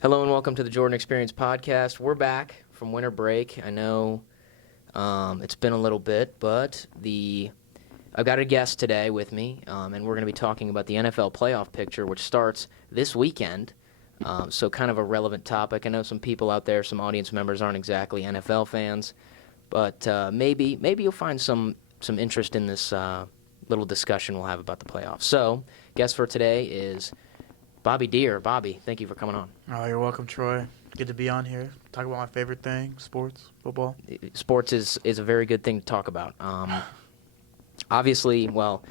Hello and welcome to the Jordan Experience podcast. We're back from winter break. I know it's been a little bit, but I've got a guest today with me, and we're going to be talking about the NFL playoff picture, which starts this weekend. So kind of a relevant topic. I know some people out there, some audience members aren't exactly NFL fans, but maybe you'll find some interest in this little discussion we'll have about the playoffs. So guest for today is Bobby Deere. Bobby, thank you for coming on. Oh, you're welcome, Troy. Good to be on here. Talk about my favorite thing, sports, football. Sports is a very good thing to talk about. Obviously, well,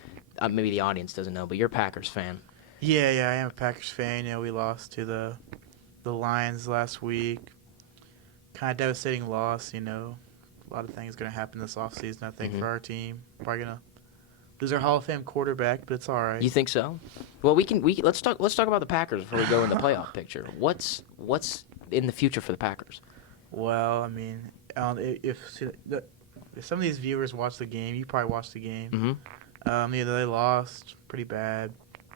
maybe the audience doesn't know, but you're a Packers fan. Yeah, I am a Packers fan. You know, we lost to the Lions last week. Kind of devastating loss, you know. A lot of things going to happen this offseason, I think, for our team. Probably going to lose our Hall of Fame quarterback, but it's all right. You think so? Well, let's talk about the Packers before we go in the playoff picture. What's in the future for the Packers? Well, I mean, if some of these viewers watch the game, you probably watched the game. Mm-hmm. They lost pretty bad.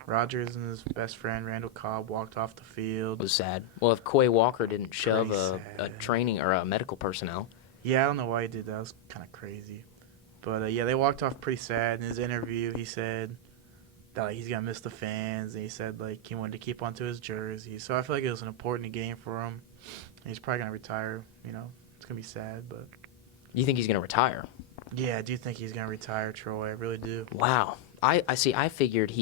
Rodgers and his best friend Randall Cobb walked off the field. It was sad. Well, if Quay Walker didn't shove a sad. training or a medical personnel. Yeah, I don't know why he did that. It was kind of crazy. But, yeah, they walked off pretty sad. In his interview, he said that he's going to miss the fans. And he said, he wanted to keep onto his jersey. So I feel like it was an important game for him. And he's probably going to retire. You know, it's going to be sad. But You think he's going to retire? yeah, I do think he's going to retire, Troy. I really do. Wow. I see. I figured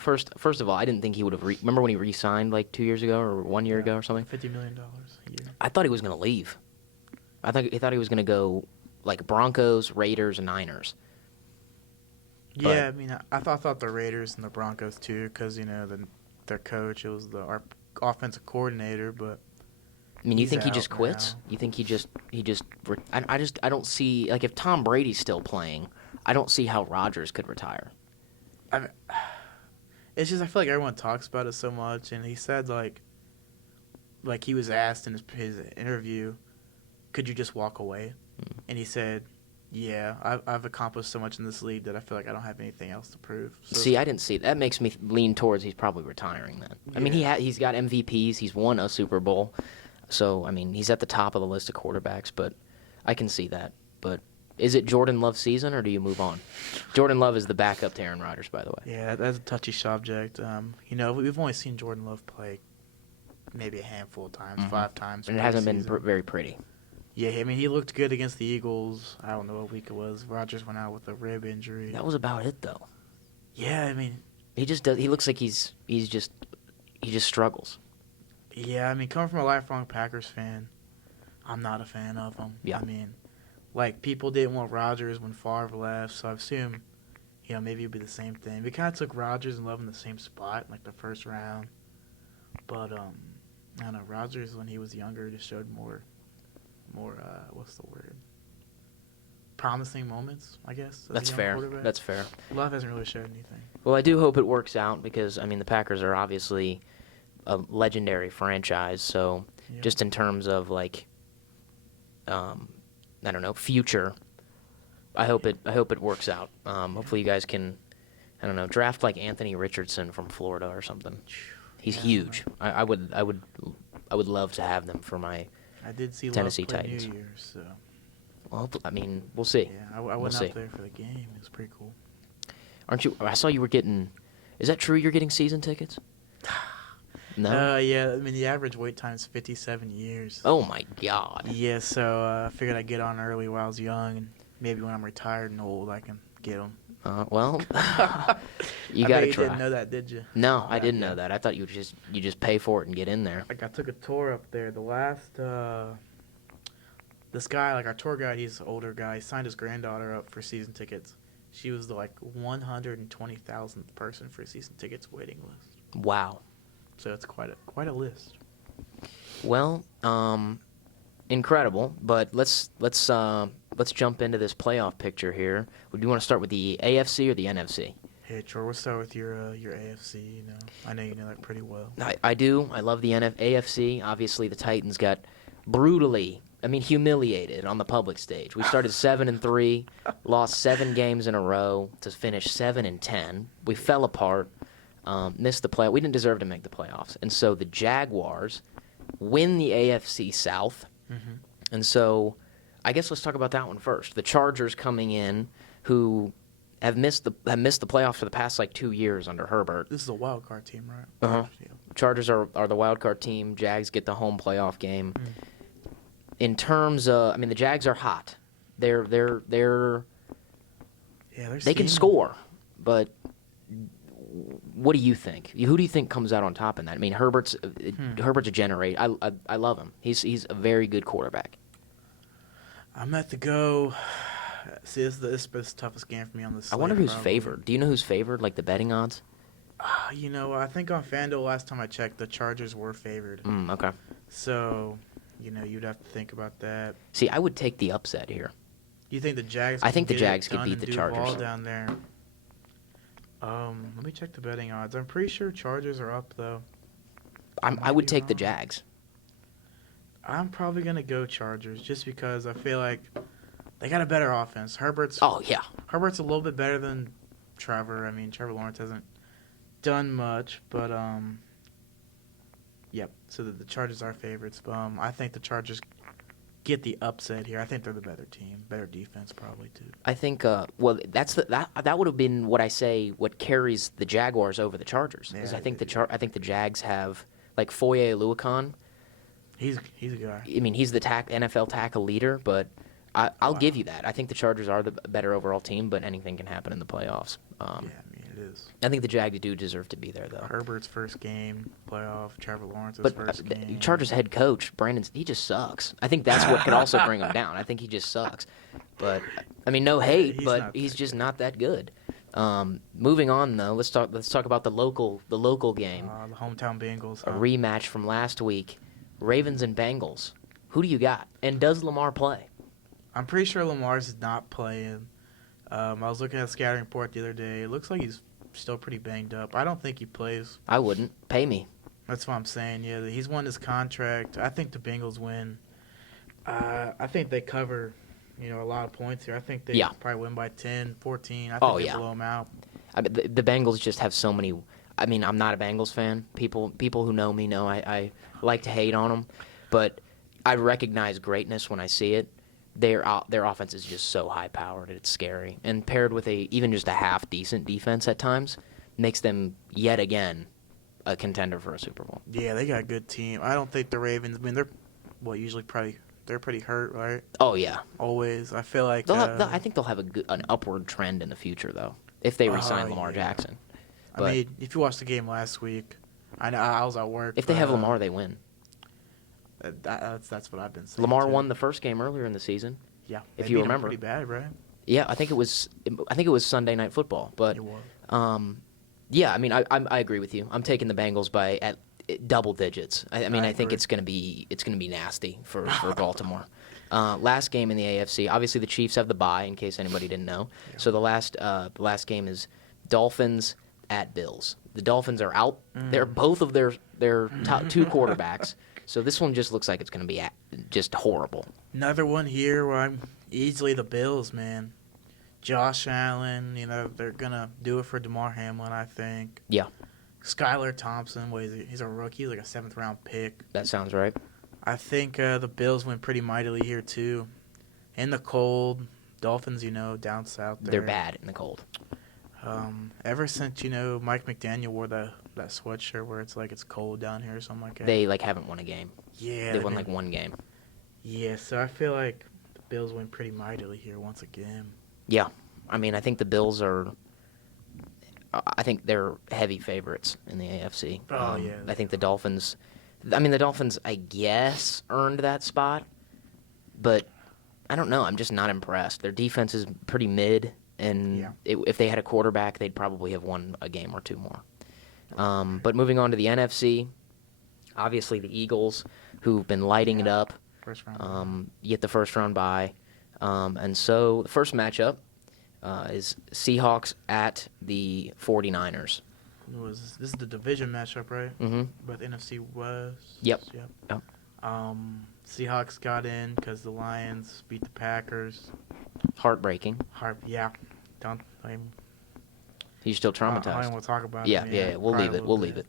first of all, I didn't think he would have. Remember when he re-signed 2 years ago or 1 year ago or something? $50 million a year. I thought he was going to leave. I thought he was going to go Broncos, Raiders, and Niners. Yeah, I mean, I thought the Raiders and the Broncos too, because their coach, it was our offensive coordinator, but. I mean, you think he out just quits? now. You think he just? I don't see if Tom Brady's still playing, I don't see how Rodgers could retire. It's just I feel like everyone talks about it so much, and he said like he was asked in his interview, could you just walk away? And he said, yeah, I've accomplished so much in this league that I feel like I don't have anything else to prove. So See, I didn't see that. Makes me lean towards he's probably retiring then. I mean, he's got MVPs. He's won a Super Bowl. So, I mean, he's at the top of the list of quarterbacks, but I can see that. But is it Jordan Love's season, or do you move on? Jordan Love is the backup to Aaron Rodgers, by the way. Yeah, that's a touchy subject. We've only seen Jordan Love play maybe a handful of times, 5 times. And it hasn't been very pretty. Yeah, I mean, he looked good against the Eagles. I don't know what week it was. Rodgers went out with a rib injury. That was about it, though. Yeah, I mean. He just does. He looks like he just struggles. Yeah, I mean, coming from a lifelong Packers fan, I'm not a fan of him. Yeah. I mean, people didn't want Rodgers when Favre left, so I assume, maybe it'd be the same thing. We kind of took Rodgers and Love in the same spot, the first round. But, I don't know, Rodgers, when he was younger, just showed more, what's the word? Promising moments, I guess. That's fair. That's fair. Love hasn't really showed anything. Well, I do hope it works out because, I mean, the Packers are obviously a legendary franchise. So just in terms of, I don't know, future, I hope it works out. Hopefully you guys can, I don't know, draft Anthony Richardson from Florida or something. He's huge. I would love to have them for my I did see Tennessee Love play Titans. New Year's, so. Well, I mean, we'll see. Yeah, I went out there for the game. It was pretty cool. Aren't you? I saw you were getting. Is that true? You're getting season tickets? No. Yeah. I mean, the average wait time is 57 years. Oh my God. Yeah, so I figured I'd get on early while I was young, and maybe when I'm retired and old, I can get them. Well, you I gotta bet you try. didn't know that, did you? No, I didn't know that. I thought you just pay for it and get in there. I took a tour up there. The last, this guy, our tour guide, he's an older guy. He signed his granddaughter up for season tickets. She was the 120,000th person for season tickets waiting list. Wow. So it's quite a list. Well, incredible. But let's jump into this playoff picture here. Do you want to start with the AFC or the NFC? Hey, Troy, we'll start with your AFC. I know you know that pretty well. I do. I love the AFC. Obviously, the Titans got brutally, humiliated on the public stage. We started 7-3, lost 7 games in a row to finish 7-10. We fell apart, missed the play. We didn't deserve to make the playoffs, and so the Jaguars win the AFC South. Mm-hmm. And so I guess let's talk about that one first. The Chargers coming in, who have missed the playoffs for the past 2 years under Herbert. This is a wild card team, right? Uh-huh. Chargers are the wild card team. Jags get the home playoff game. In terms of, the Jags are hot. They can score, but what do you think? Who do you think comes out on top in that? Herbert's a generator. I love him. He's a very good quarterback. I'm at the go. See, this is the toughest game for me on this slate. I wonder who's probably. favored. Do you know who's favored, the betting odds? I think on FanDuel last time I checked, the Chargers were favored. Okay. So, you'd have to think about that. See, I would take the upset here. You think the Jags? I think the Jags could beat the Chargers. Duval down there. Let me check the betting odds. I'm pretty sure Chargers are up though. I would take the Jags. I'm probably gonna go Chargers just because I feel like they got a better offense. Herbert's a little bit better than Trevor. Trevor Lawrence hasn't done much, but yep. So the Chargers are favorites. But I think the Chargers get the upset here. I think they're the better team, better defense probably too. I think that would have been what carries the Jaguars over the Chargers. Yeah, Is I think the Jags have Foye Oluokun. He's a guy. He's the NFL tackle leader, but I'll give you that. I think the Chargers are the better overall team, but anything can happen in the playoffs. It is. I think the Jags do deserve to be there, though. Herbert's first game, playoff. Trevor Lawrence's first game. Chargers head coach, Brandon, he just sucks. I think that's what could also bring him down. I think he just sucks. But, no hate, but he's just not that good. Moving on, though, let's talk about the local game. The hometown Bengals. A rematch from last week. Ravens and Bengals. Who do you got? And does Lamar play? I'm pretty sure Lamar's not playing. I was looking at the scouting report the other day. It looks like he's still pretty banged up. I don't think he plays. I wouldn't. Pay me. That's what I'm saying. Yeah, he's won his contract. I think the Bengals win. I think they cover, a lot of points here. I think they probably win by 10, 14. I think they blow them out. The Bengals just have so many. I'm not a Bengals fan. People who know me know I like to hate on them, but I recognize greatness when I see it. Their offense is just so high-powered, it's scary. And paired with even just a half-decent defense at times, makes them, yet again, a contender for a Super Bowl. Yeah, they got a good team. I don't think the Ravens, they're, they're pretty hurt, right? Oh, yeah. Always. I feel like... I think they'll have an upward trend in the future, though, if they re-sign Lamar Jackson. But if you watched the game last week, I know I was at work. If they have Lamar, they win. That's what I've been saying. Lamar won the first game earlier in the season. Yeah, if you remember. Pretty bad, right? Yeah, I think it was Sunday Night Football, but it was. I agree with you. I'm taking the Bengals by at double digits. I think it's gonna be nasty for Baltimore. Last game in the AFC. Obviously, the Chiefs have the bye, in case anybody didn't know. Yeah. So the last game is Dolphins at Bills. The Dolphins are out. They're both of their top two quarterbacks. So this one just looks like it's going to be just horrible. Another one here where I'm easily the Bills, man. Josh Allen, they're going to do it for DeMar Hamlin, I think. Yeah. Skylar Thompson, what is he? He's a rookie. He's like a 7th-round pick. That sounds right. I think the Bills went pretty mightily here, too. In the cold. Dolphins, down south there. They're bad in the cold. Ever since, Mike McDaniel wore that sweatshirt where it's like it's cold down here or something like that. They haven't won a game. Yeah. They won one game. Yeah, so I feel like the Bills win pretty mightily here once again. Yeah. I think the Bills they're heavy favorites in the AFC. Oh, yeah. I think the Dolphins, I guess, earned that spot, but I don't know. I'm just not impressed. Their defense is pretty mid. And if they had a quarterback, they'd probably have won a game or two more. But moving on to the NFC, obviously the Eagles, who've been lighting it up, first round. Get the first round bye. And so the first matchup is Seahawks at the 49ers. This is the division matchup, right? Mm-hmm. With NFC West? Yep. Seahawks got in because the Lions beat the Packers. Heartbreaking. Yeah. He's still traumatized. I don't even want to talk about it. Yeah. We'll leave it.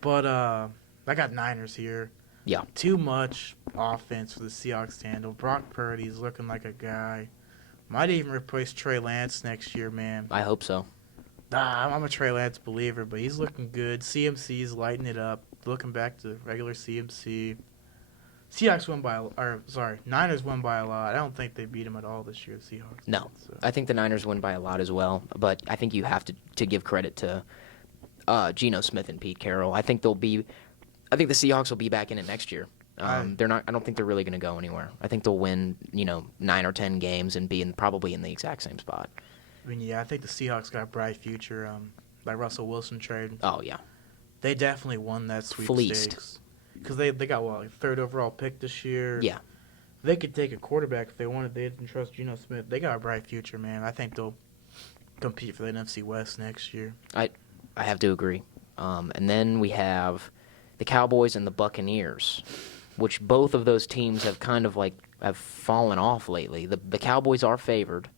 But I got Niners here. Yeah. Too much offense for the Seahawks to handle. Brock Purdy's looking like a guy. Might even replace Trey Lance next year, man. I hope so. I'm a Trey Lance believer, but he's looking good. CMC's lighting it up. Looking back to regular CMC. Niners won by a lot. I don't think they beat him at all this year, the Seahawks. No. did, so. I think the Niners win by a lot as well, but I think you have to give credit to Geno Smith and Pete Carroll. I think the Seahawks will be back in it next year. They're not. I don't think they're really going to go anywhere. I think they'll win, 9 or 10 games and be probably in the exact same spot. I mean, yeah, I think the Seahawks got a bright future. That Russell Wilson trade. Oh yeah, They definitely won that Fleeced. sweepstakes. Because they got, like, third overall pick this year. yeah. They could take a quarterback if they wanted. They didn't trust Geno Smith. They got a bright future, man. I think they'll compete for the NFC West next year. I have to agree. And then we have the Cowboys and the Buccaneers, which both of those teams have kind of have fallen off lately. The Cowboys are favored.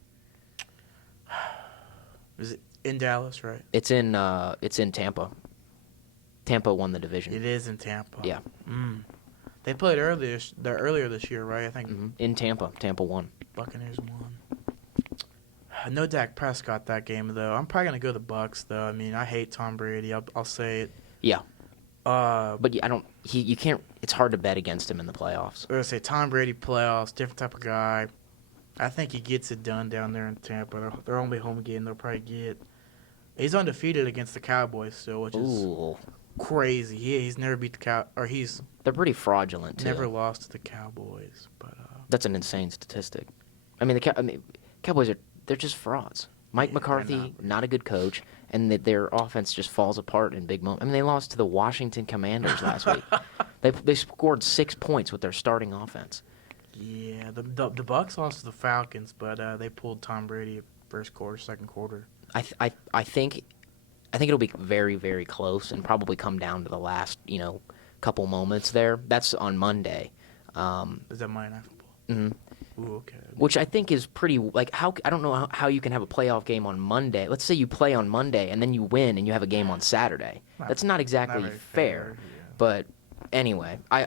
Is it in Dallas, right? It's in Tampa. Tampa won the division. It is in Tampa. Yeah. They played earlier this year, right? I think In Tampa. Tampa won. Buccaneers won. No Dak Prescott that game, though. I'm probably going to go the Bucs, though. I mean, I hate Tom Brady. I'll say it. Yeah. But But I don't. You can't. It's hard to bet against him in the playoffs. I was going to say Tom Brady playoffs, different type of guy. I think he gets it done down there in Tampa. Their only home game they'll probably get. He's undefeated against the Cowboys still, which is Ooh. crazy. He's never beat he's They're pretty fraudulent too. never lost to the Cowboys. But That's an insane statistic. I mean, Cowboys they're just frauds. Mike Yeah, McCarthy, they're not a good coach, and their offense just falls apart in big moments. I mean, they lost to the Washington Commanders last week. They scored 6 points with their starting offense. yeah, the Bucs lost to the Falcons, but they pulled Tom Brady first quarter, second quarter. I think it'll be very, very close and probably come down to the last couple moments there. That's on Monday. Is that Monday Night Football? Mhm. Ooh, okay. Which I think is pretty how I don't know how you can have a playoff game on Monday. Let's say you play on Monday and then you win and you have a game on Saturday. That's not exactly Not very fair. yeah. But anyway, I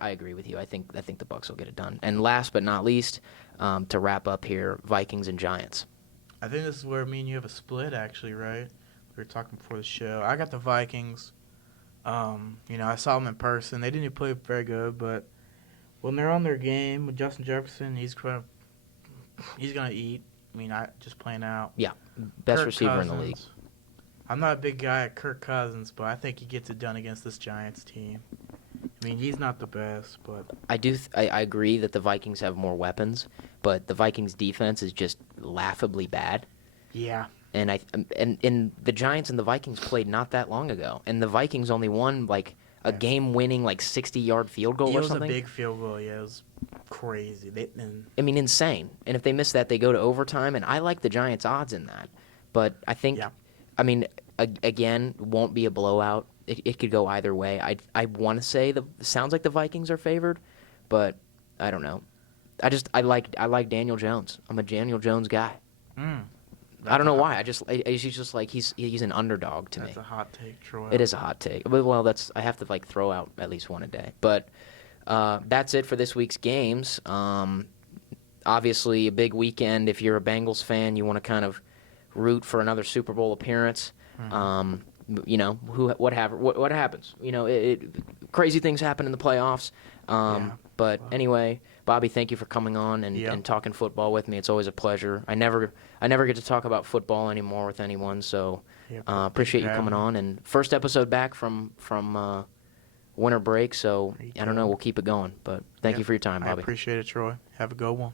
agree with you. I think the Bucs will get it done. And last but not least, to wrap up here, Vikings and Giants. I think this is where me and you have a split, actually, right? We were talking before the show. I got the Vikings. I saw them in person. They didn't play very good, but when they're on their game with Justin Jefferson, he's gonna eat. I mean, just playing out. Yeah, best Kirk receiver Cousins. in the league. I'm not a big guy at Kirk Cousins, but I think he gets it done against this Giants team. I mean, he's not the best, but I agree that the Vikings have more weapons, but the Vikings defense is just laughably bad. yeah. And the Giants and the Vikings played not that long ago, and the Vikings only won a game-winning 60-yard field goal It or was something. a big field goal. Yeah, it was crazy. I mean, insane. And if they miss that, they go to overtime, and I like the Giants' odds in that. But I think, Yeah. I mean, again, won't be a blowout. It could go either way. I want to say sounds like the Vikings are favored, but I don't know. I like Daniel Jones. I'm a Daniel Jones guy. I don't know why. He's just he's an underdog to me. That's a hot take, Troy. It is a hot take. Well, I have to throw out at least one a day. But that's it for this week's games. Obviously, a big weekend. If you're a Bengals fan, you want to kind of root for another Super Bowl appearance. What happens? Crazy things happen in the playoffs. But anyway, Bobby, thank you for coming on and talking football with me. It's always a pleasure. I never get to talk about football anymore with anyone, so appreciate you coming on. And first episode back from winter break, so I don't know. We'll keep it going. But thank you for your time, Bobby. I appreciate it, Troy. Have a good one.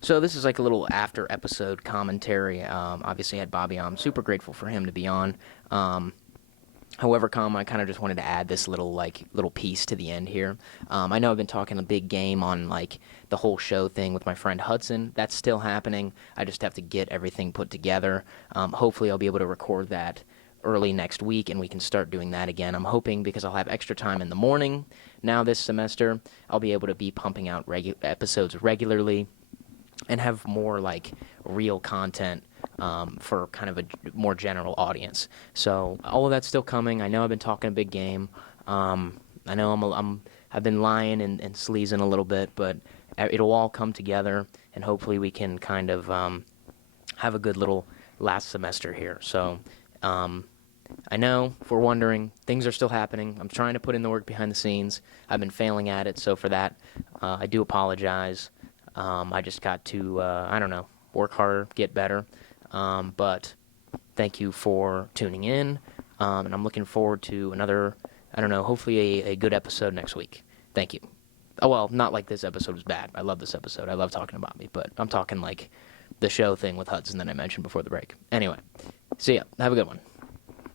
So this is like a little after episode commentary. Obviously, I had Bobby on. I'm super grateful for him to be on. However, I kind of just wanted to add this little piece to the end here. I know I've been talking a big game on the whole show thing with my friend Hudson. That's still happening. I just have to get everything put together. Hopefully, I'll be able to record that early next week, and we can start doing that again. I'm hoping because I'll have extra time in the morning now this semester, I'll be able to be pumping out episodes regularly and have more real content for kind of a more general audience. So all of that's still coming. I know I've been talking a big game. I know I've been lying and sleazing a little bit, but it'll all come together, and hopefully we can kind of have a good little last semester here. So I know, if we're wondering, things are still happening. I'm trying to put in the work behind the scenes. I've been failing at it, so for that, I do apologize. I just got to, I don't know, work harder, get better. But thank you for tuning in, and I'm looking forward to another, I don't know, hopefully a good episode next week. Thank you. Oh, well, not like this episode was bad. I love this episode. I love talking about me, but I'm talking like the show thing with Hudson that I mentioned before the break. Anyway, see ya. Have a good one.